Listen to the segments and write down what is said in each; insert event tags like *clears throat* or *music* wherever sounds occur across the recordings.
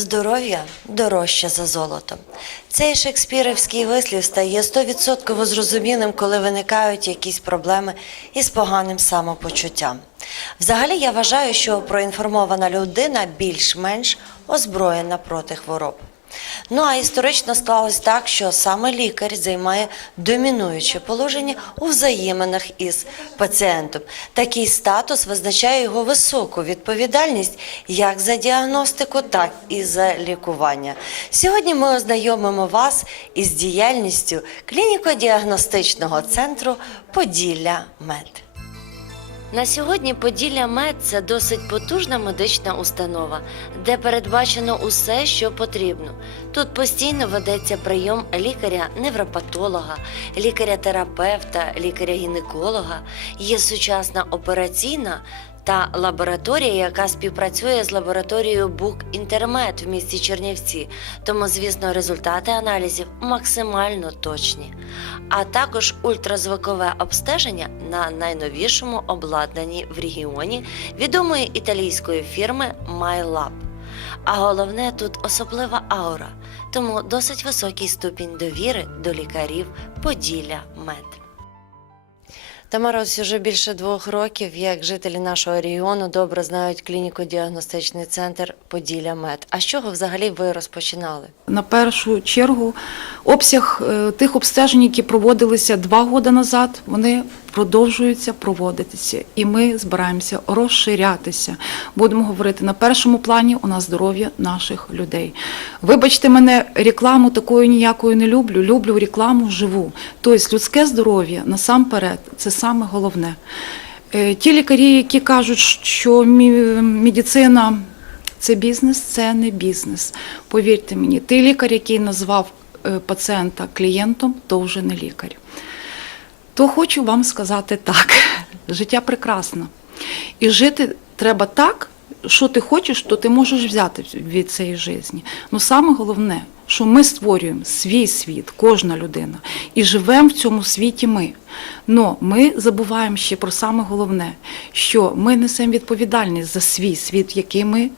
Здоров'я дорожче за золото. Цей шекспірівський вислів стає стовідсотково зрозумілим, коли виникають якісь проблеми із поганим самопочуттям. Взагалі, я вважаю, що проінформована людина більш-менш озброєна проти хвороб. Ну а історично склалось так, що саме лікар займає домінуюче положення у взаєминах із пацієнтом. Такий статус визначає його високу відповідальність як за діагностику, так і за лікування. Сьогодні ми ознайомимо вас із діяльністю клініко-діагностичного центру Поділля Мед. На сьогодні Поділля Мед це досить потужна медична установа, де передбачено усе, що потрібно. Тут постійно ведеться прийом лікаря-невропатолога, лікаря-терапевта, лікаря-гінеколога. Є сучасна операційна та лабораторія, яка співпрацює з лабораторією Бук Інтермет в місті Чернівці. Тому, звісно, результати аналізів максимально точні. А також ультразвукове обстеження на найновішому обладнанні в регіоні відомої італійської фірми MyLab. А головне тут особлива аура, тому досить високий ступінь довіри до лікарів Поділля Мед. Тамара, ось уже більше двох років, як жителі нашого регіону добре знають клініко-діагностичний центр Поділля Мед. А з чого взагалі ви розпочинали? На першу чергу обсяг е, тих обстежень, які проводилися два роки назад, вони продовжуються проводитися, і ми збираємося розширятися. Будемо говорити на першому плані у нас здоров'я наших людей. Вибачте мене, рекламу такою ніякою не люблю. Люблю рекламу живу. Тобто людське здоров'я насамперед це саме головне. Е, Ті лікарі, які кажуть, що медицина це бізнес, це не бізнес. Повірте мені, той лікар, який назвав е, пацієнта клієнтом, то вже не лікар. То хочу вам сказати так: *laughs* життя прекрасне. І жити треба так, що ти хочеш, то ти можеш взяти від цієї житті. Ну саме головне, що ми створюємо свій світ, кожна людина, і живемо в цьому світі ми. Но ми забуваємо ще про саме головне, що ми несемо відповідальність за свій світ, який ми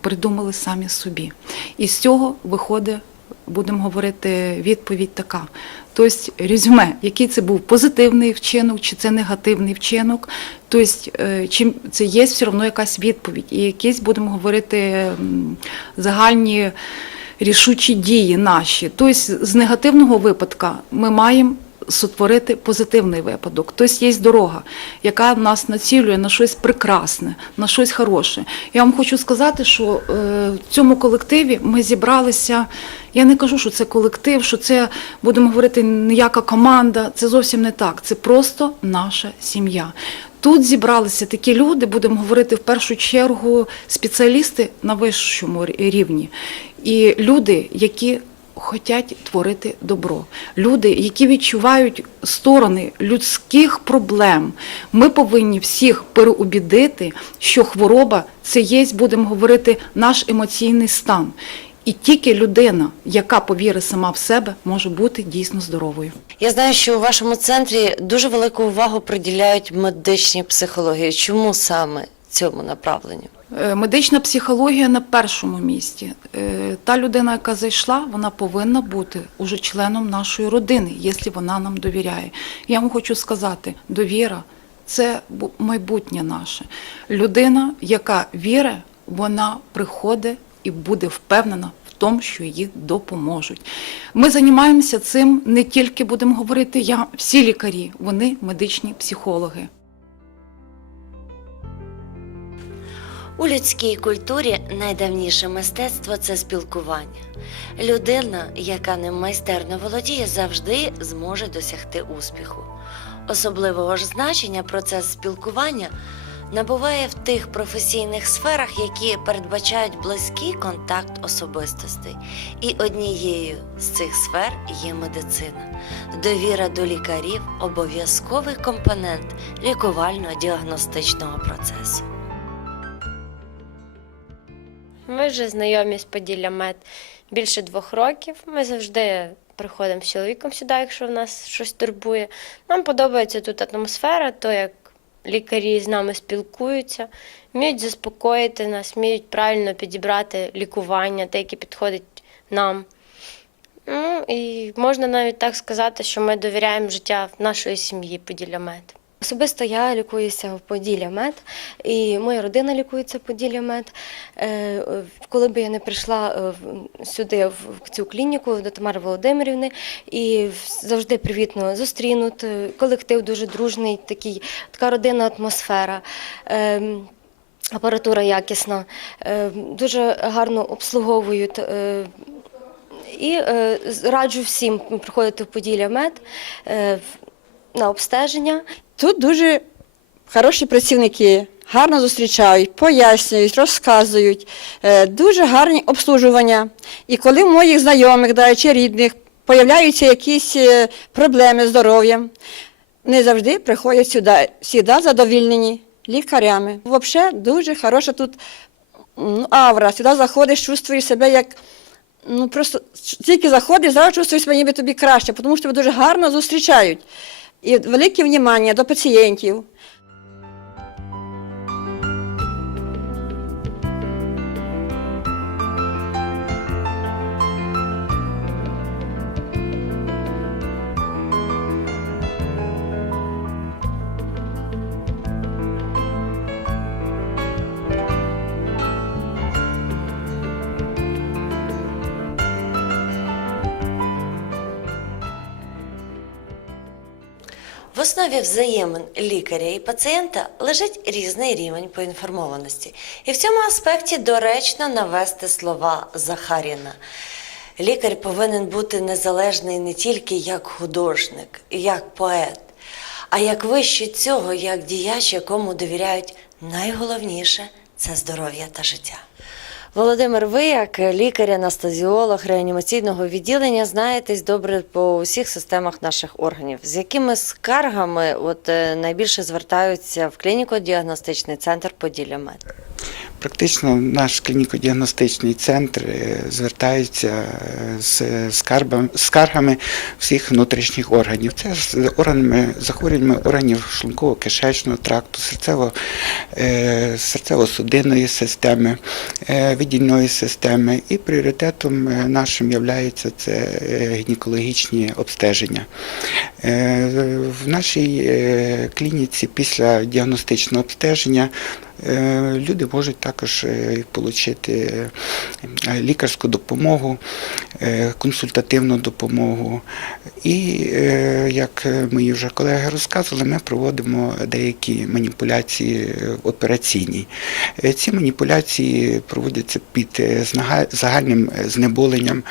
придумали самі собі. І з цього виходить, будемо говорити, відповідь така. Тобто, резюме, який це був позитивний вчинок, чи це негативний вчинок. Тобто, е, чим це є все одно якась відповідь, і якісь, будемо говорити, загальні рішучі дії наші. Тобто, з негативного випадка ми маємо сотворити позитивний випадок. Тобто є дорога, яка нас націлює на щось прекрасне, на щось хороше. Я вам хочу сказати, що е, в цьому колективі ми зібралися. Я не кажу, що це колектив, що це будемо говорити ніяка команда. Це зовсім не так. Це просто наша сім'я. Тут зібралися такі люди, будемо говорити в першу чергу спеціалісти на вищому рівні, і люди, які хочуть творити добро. Люди, які відчувають сторони людських проблем. Ми повинні всіх переубідити, що хвороба це є, будемо говорити, наш емоційний стан. І тільки людина, яка повірить сама в себе, може бути дійсно здоровою. Я знаю, що у вашому центрі дуже велику увагу приділяють медичній психології. Чому саме цьому направленню? Е, Медична психологія на першому місці. Е, Та людина, яка зайшла, вона повинна бути уже членом нашої родини, якщо вона нам довіряє. Я вам хочу сказати, довіра це майбутнє наше. Людина, яка вірить, вона приходить і буде впевнена в тому, що їй допоможуть. Ми займаємося цим не тільки будемо говорити я, всі лікарі, вони медичні психологи. У людській культурі найдавніше мистецтво це спілкування. Людина, яка ним майстерно володіє, завжди зможе досягти успіху. Особливого ж значення процес спілкування набуває в тих професійних сферах, які передбачають близький контакт особистостей. І однією з цих сфер є медицина. Довіра до лікарів обов'язковий компонент лікувально-діагностичного процесу. Ми вже знайомі з Поділля Мед більше двох років. Ми завжди приходимо з чоловіком сюди, якщо в нас щось турбує. Нам подобається тут атмосфера, то як лікарі з нами спілкуються, вміють заспокоїти нас, вміють правильно підібрати лікування, те, яке підходить нам. Ну і можна навіть так сказати, що ми довіряємо життя нашої сім'ї Поділля Мед. Особисто я лікуюся в Поділля Мед, і моя родина лікується в Поділля Мед. Е, Коли б я не прийшла е, сюди, в цю клініку до Тамари Володимирівни, і завжди привітно зустрінуть. е, Колектив дуже дружний, такий, така родинна атмосфера. Апаратура якісна, дуже гарно обслуговують. І раджу всім приходити в Поділля Мед на обстеження. Тут дуже хороші працівники, гарно зустрічають, пояснюють, розказують, е, дуже гарні обслужування. І коли в моїх знайомих да, чи рідних появляються якісь е, проблеми з здоров'ям, не завжди приходять сюди, завжди задовільнені лікарями. Взагалі дуже хороша тут м, авра. Сюди заходиш, чувствуєш себе як. Ну просто тільки заходиш, зразу чувствуєш ніби тобі краще, тому що тебе дуже гарно зустрічають. І велике внимання до пацієнтів. В основі взаємин лікаря і пацієнта лежить різний рівень поінформованості. І в цьому аспекті доречно навести слова Захаріна. Лікар повинен бути незалежний не тільки як художник, як поет, а як вище цього, як діяч, якому довіряють найголовніше це здоров'я та життя. Володимир, ви як лікар-анестезіолог реанімаційного відділення знаєтесь добре по усіх системах наших органів. З якими скаргами от, е, найбільше звертаються в клініко-діагностичний центр Поділля Мед? Практично наш клініко-діагностичний центр е, звертається е, з скаргами всіх внутрішніх органів. Це з органами захворюваннями органів шлунково-кишечного тракту, е, серцево-судинної системи, віддільної системи. І пріоритетом нашим є це гінекологічні обстеження. В нашій клініці після діагностичного обстеження Люди можуть також е, отримати лікарську допомогу, е, консультативну допомогу. І, е, як мої вже колеги розказували, ми проводимо деякі маніпуляції е, операційні. Е, Ці маніпуляції проводяться під е, загальним е, знеболенням.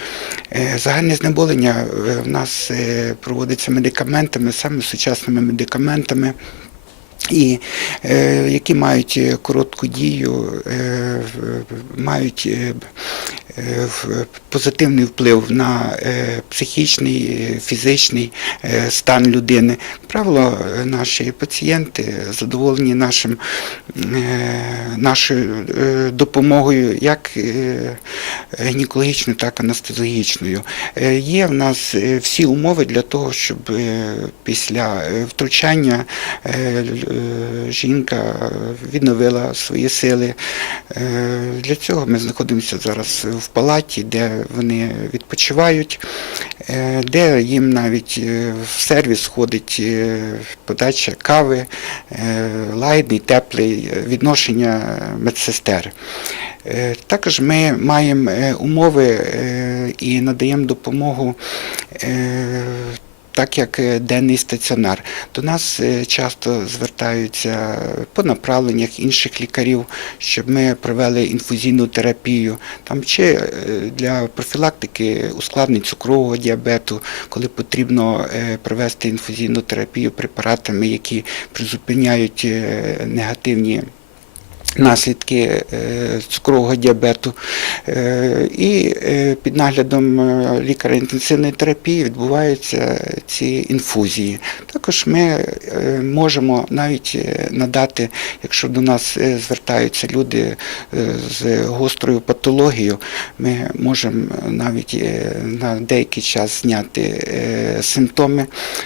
Е, Загальне знеболення е, в нас е, проводиться медикаментами, саме сучасними медикаментами і е, які мають е, коротку дію, е, мають позитивний вплив на е, психічний, е, фізичний е, стан людини. Правило, наші пацієнти задоволені нашим, нашою допомогою, як гінекологічною, так і анестезіологічною. Є в нас всі умови для того, щоб після втручання жінка відновила свої сили. Для цього ми знаходимося зараз в палаті, де вони відпочивають, е, де їм навіть е, в сервіс ходить е, подача кави, лайний, теплий, відношення медсестер. Також ми маємо умови і надаємо допомогу. Так як е, денний стаціонар. До нас е, часто звертаються по направленнях інших лікарів, щоб ми провели інфузійну терапію, там чи е, для профілактики ускладнень цукрового діабету, коли потрібно провести інфузійну терапію препаратами, які призупиняють негативні наслідки е, цукрового діабету. Е, І е, під наглядом лікаря інтенсивної терапії відбуваються ці інфузії. Також ми можемо навіть надати, якщо до нас звертаються люди з гострою патологією, ми можемо навіть на деякий час зняти симптоми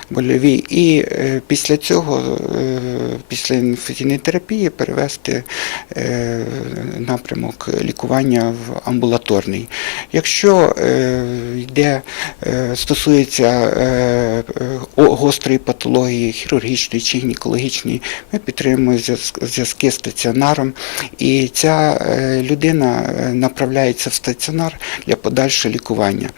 больові і після цього, після інфузійної терапії, перевести напрямок лікування в амбулаторний. Якщо е, йде, е, стосується е, е, гострої патології, хірургічної чи гінекологічної, ми підтримуємо зв'яз- зв'язки з стаціонаром, і ця е, людина е, направляється в стаціонар для подальшого лікування.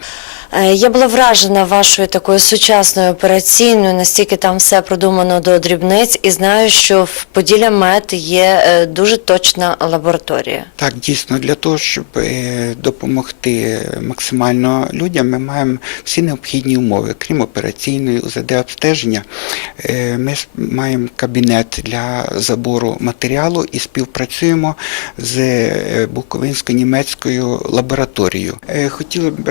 Е, Я була вражена вашою такою сучасною операційною, настільки там все продумано до дрібниць, і знаю, що в Поділля Мед є е, дуже точна лабораторія. Так, дійсно, для того, щоб е, допомогти максимально людям, ми маємо всі необхідні умови, крім операційної УЗД обстеження. Ми маємо кабінет для забору матеріалу і співпрацюємо з Буковинсько-німецькою лабораторією. Хотіли б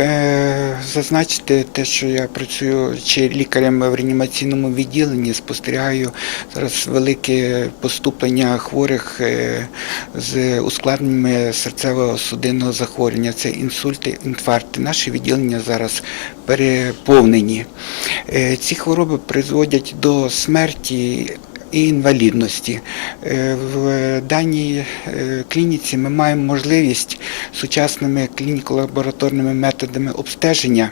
зазначити те, що я працюю чи лікарем в реанімаційному відділенні, спостерігаю зараз велике поступлення хворих е, з ускладненнями серцевого судинного захворювання. Це інсульти, інфаркти. Наші відділення зараз переповнені. Е, Ці хвороби призводять до смерті. І інвалідності Е, в даній е, клініці ми маємо можливість сучасними клініко-лабораторними методами обстеження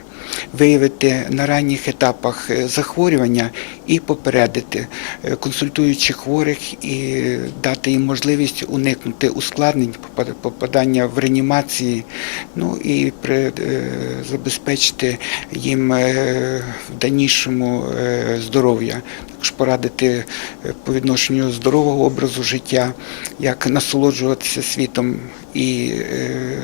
виявити на ранніх етапах е, захворювання і попередити, е, консультуючи хворих і дати їм можливість уникнути ускладнень попадання в реанімації, ну і при, забезпечити їм в дальнішому здоров'я. Також порадити е, по відношенню здорового образу життя, як насолоджуватися світом і е,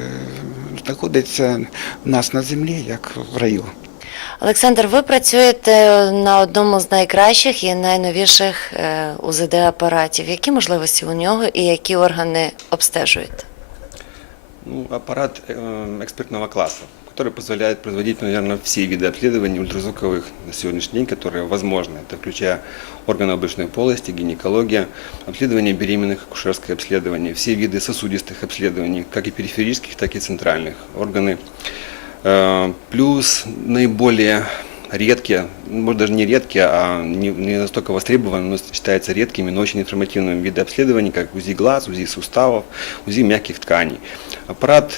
знаходиться в нас на землі, як в раю. Олександр, ви працюєте на одному з найкращих і найновіших е, УЗД-апаратів. Які можливості у нього і які органи обстежуєте? Ну, аппарат э, экспертного класса, который позволяет производить, наверное, все виды обследований ультразвуковых на сегодняшний день, которые возможны. Это включая органы брюшной полости, гинекология, обследование беременных, акушерское обследование, все виды сосудистых обследований, как и периферических, так и центральных, органы. Э, Плюс наиболее редкие, может даже не редкие, а не, не настолько востребованные, но считаются редкими, но очень информативными виды обследований, как УЗИ глаз, УЗИ суставов, УЗИ мягких тканей. Аппарат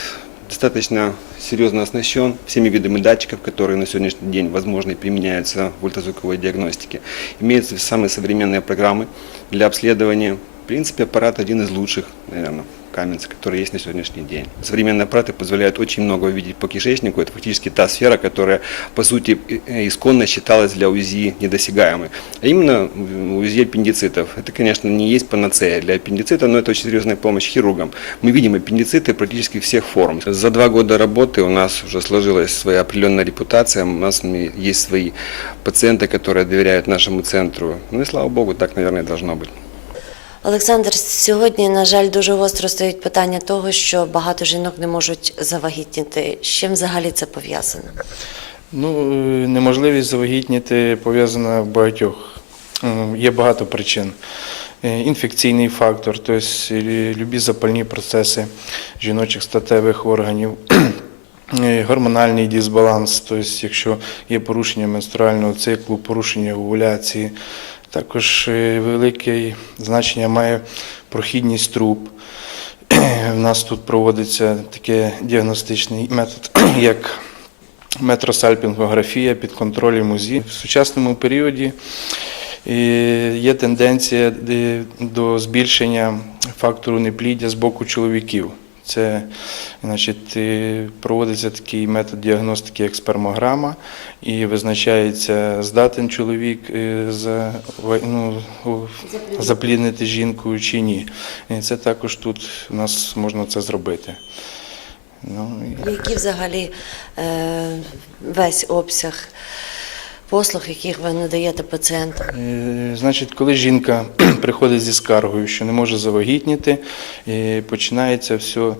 достаточно серьезно оснащен всеми видами датчиков, которые на сегодняшний день возможны и применяются в ультразвуковой диагностике. Имеются самые современные программы для обследования. В принципе, аппарат один из лучших, наверное, в Каменце, который есть на сегодняшний день. Современные аппараты позволяют очень много увидеть по кишечнику. Это фактически та сфера, которая, по сути, исконно считалась для УЗИ недосягаемой. А именно УЗИ аппендицитов. Это, конечно, не есть панацея для аппендицита, но это очень серьезная помощь хирургам. Мы видим аппендициты практически всех форм. За два года работы у нас уже сложилась своя определенная репутация. У нас есть свои пациенты, которые доверяют нашему центру. Ну и слава богу, так, наверное, должно быть. Олександр, сьогодні, на жаль, дуже гостро стоїть питання того, що багато жінок не можуть завагітніти. З чим взагалі це пов'язано? Ну, е, неможливість завагітніти пов'язана в багатьох. Е, Є багато причин. Е, Інфекційний фактор, тобто любі запальні процеси жіночих статевих органів, *clears throat* гормональний дисбаланс, тобто якщо є порушення менструального циклу, порушення овуляції, також е, велике значення має прохідність труб. *clears throat* У нас тут проводиться такий діагностичний метод, *clears throat* як метросальпінгографія під контролем УЗІ. В сучасному періоді е, є тенденція до збільшення фактору непліддя з боку чоловіків. Це значить, проводиться такий метод діагностики, як спермограма, і визначається, здатен чоловік е, за, ну, запліднити жінку чи ні. І це також тут у нас можна це зробити. Ну, і... Який взагалі е, весь обсяг послуг, яких ви надаєте пацієнтам? Е, Значить, коли жінка *clears throat* приходить зі скаргою, що не може завагітніти, е, починається все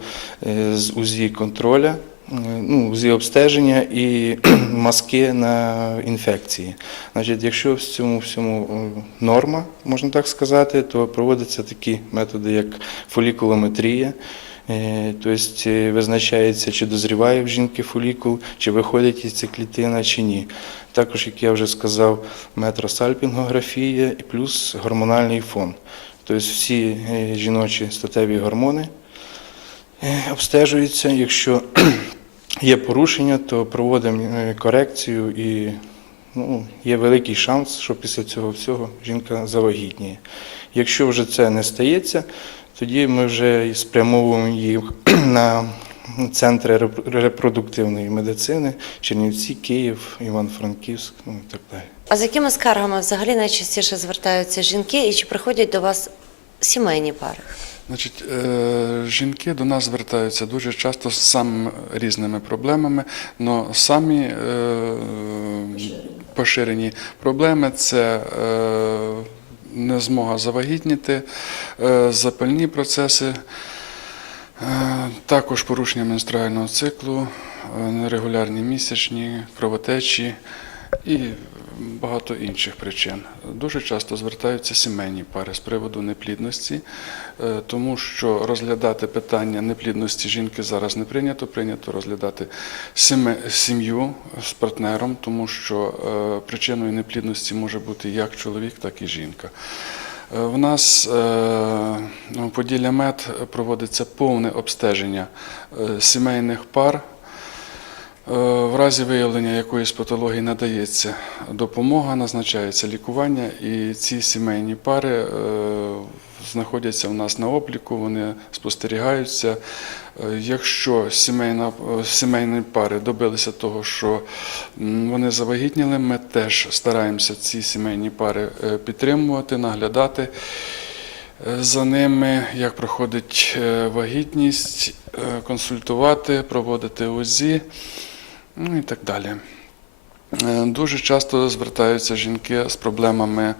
е, з УЗІ контроля, ну, УЗІ обстеження і *clears throat* маски на інфекції. Значить, якщо в цьому всьому норма, можна так сказати, то проводяться такі методи, як фолікулометрія. Тобто визначається, чи дозріває в жінки фолікул, чи виходить із клітина, чи ні. Також, як я вже сказав, метросальпінгографія і плюс гормональний фон. Тобто всі е, жіночі статеві гормони обстежуються. Якщо є порушення, то проводимо корекцію і ну, є великий шанс, що після цього всього жінка завагітніє. Якщо вже це не стається, тоді ми вже і спрямовуємо її *clears throat* на центри реп- репродуктивної медицини, Чернівці, Київ, Іван-Франківськ, ну і так далі. А з якими скаргами взагалі найчастіше звертаються жінки і чи приходять до вас сімейні пари? Значить, е, жінки до нас звертаються дуже часто з самими різними проблемами, але самі е, поширені проблеми це е, незмога завагітніти, е, запальні процеси, е, також порушення менструального циклу, е, нерегулярні місячні, кровотечі і багато інших причин. Дуже часто звертаються сімейні пари з приводу неплідності, е, тому що розглядати питання неплідності жінки зараз не прийнято. Прийнято розглядати сім'ю з партнером, тому що е, причиною неплідності може бути як чоловік, так і жінка. Е, В нас е, Поділля Мед проводиться повне обстеження е, сімейних пар. Е, В разі виявлення якоїсь патології надається допомога, назначається лікування, і ці сімейні пари е, знаходяться у нас на обліку, вони спостерігаються. Е, Якщо сімейна, сімейні пари добилися того, що вони завагітніли, ми теж стараємося ці сімейні пари підтримувати, наглядати за ними, як проходить вагітність, консультувати, проводити УЗІ, ну і так далі. Е, Дуже часто звертаються жінки з проблемами е,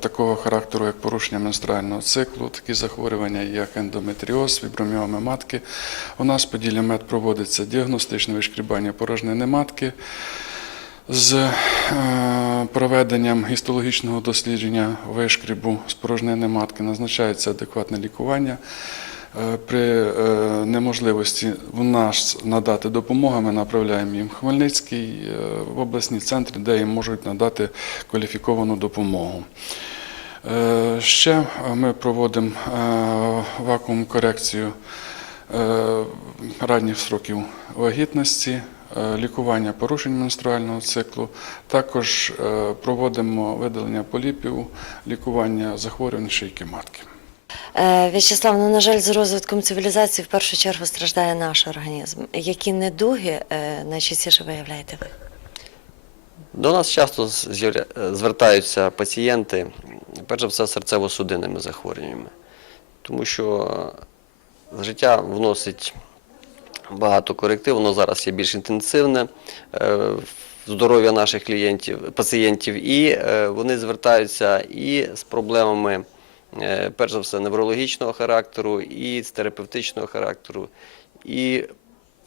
такого характеру, як порушення менструального циклу, такі захворювання, як ендометріоз, фіброміоми матки. У нас ділі мед проводиться діагностичне вишкрібання порожнини матки з е, проведенням гістологічного дослідження вишкрібу з порожнини матки назначається адекватне лікування. При неможливості в нас надати допомогу, ми направляємо їм в Хмельницький е, в обласні центри, де їм можуть надати кваліфіковану допомогу. Е, Ще ми проводимо вакуум корекцію е, ранніх сроків вагітності, е, лікування порушень менструального циклу. Також е, проводимо видалення поліпів, лікування захворювань шийки матки. Е, В'ячеслав, ну, на жаль, з розвитком цивілізації в першу чергу страждає наш організм. Які недуги е, найчастіше виявляєте ви? До нас часто е, звертаються пацієнти, перш за все, серцево-судинними захворюваннями, тому що життя вносить багато коректив, воно зараз є більш інтенсивне здоров'я наших клієнтів, пацієнтів, і вони звертаються і з проблемами, перш за все, неврологічного характеру, і з терапевтичного характеру, і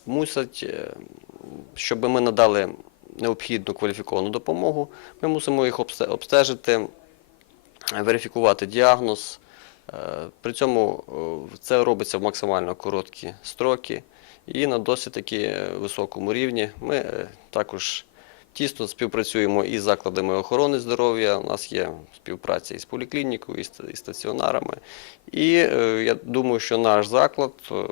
мусять, е, щоб ми надали необхідну кваліфіковану допомогу, ми мусимо їх обстежити, верифікувати діагноз. Е, При цьому е, це робиться в максимально короткі строки і на досить таки е, високому рівні. Ми е, також тісно співпрацюємо із закладами охорони здоров'я. У нас є співпраця із поліклінікою, із стаціонарами. І е, я думаю, що наш заклад е,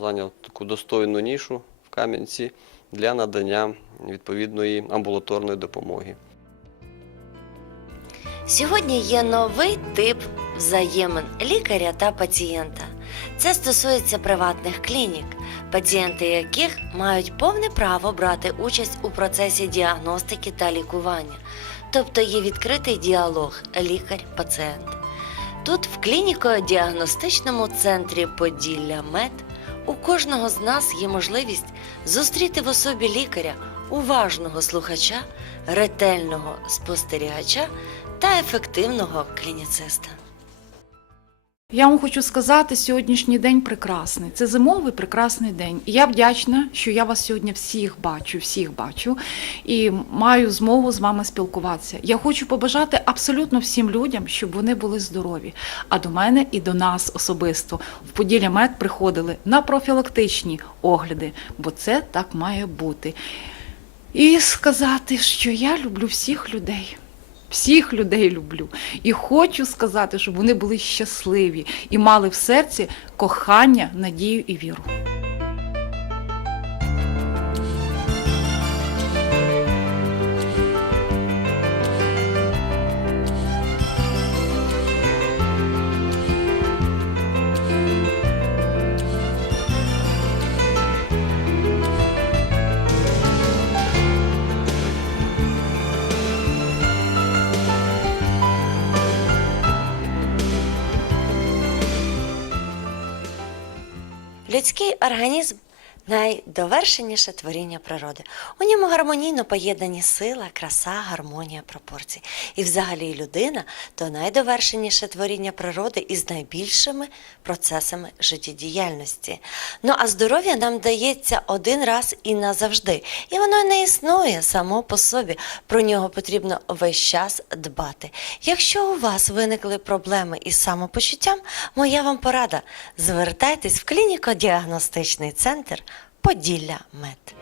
зайняв таку достойну нішу в Кам'янці для надання відповідної амбулаторної допомоги. Сьогодні є новий тип взаємин лікаря та пацієнта. Це стосується приватних клінік, пацієнти яких мають повне право брати участь у процесі діагностики та лікування, тобто є відкритий діалог лікар-пацієнт. Тут, в клініко-діагностичному центрі Поділля Мед, у кожного з нас є можливість зустріти в особі лікаря уважного слухача, ретельного спостерігача та ефективного клініциста. Я вам хочу сказати, сьогоднішній день прекрасний. Це зимовий прекрасний день. І я вдячна, що я вас сьогодні всіх бачу, всіх бачу і маю змогу з вами спілкуватися. Я хочу побажати абсолютно всім людям, щоб вони були здорові. А до мене і до нас особисто в Поділля Мед приходили на профілактичні огляди, бо це так має бути. І сказати, що я люблю всіх людей. Всіх людей люблю. І хочу сказати, щоб вони були щасливі і мали в серці кохання, надію і віру. Організм найдовершеніше творіння природи. У ньому гармонійно поєднані сила, краса, гармонія пропорцій. І взагалі людина то найдовершеніше творіння природи із найбільшими процесами життєдіяльності. Ну а здоров'я нам дається один раз і назавжди. І воно не існує само по собі. Про нього потрібно весь час дбати. Якщо у вас виникли проблеми із самопочуттям, моя вам порада. Звертайтесь в клініко-діагностичний центр Поділля мед.